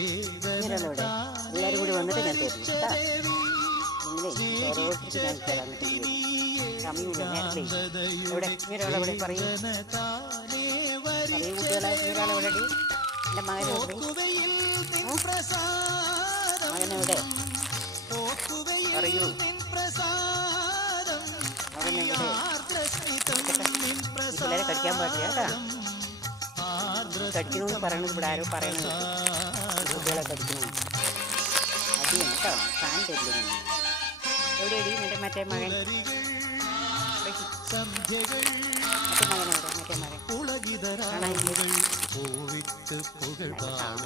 ഇങ്ങനെയുള്ളവിടെ എല്ലാവരും കൂടി വന്നിട്ട് ഞാൻ തരുന്നു കേട്ടോ. നിങ്ങളെ ഓരോരുത്തർക്ക് ഞാൻ തരാൻ സമയമില്ല, നേരത്തെ എവിടെ ഇങ്ങനെയുള്ളവിടെ പറയൂ കുട്ടികളെ. ഇങ്ങനെയുള്ളവിടെ എൻ്റെ മകനെവിടെ മകനെവിടെ പറയൂ മകനെവിടെ. ഈ പിള്ളേരെ കടിക്കാൻ പാടില്ല കേട്ടോ. കടിക്കണമെന്ന് പറയണത് ഇവിടെ ആരോ പറയണത് കുട്ടികളെ കടിക്കണം അടിയാണ് കേട്ടോ. ഫാൻ തരില്ല. എവിടെയടി മറ്റേ മകൻ മകനോടെ മറ്റേ മകൻ കാണാൻ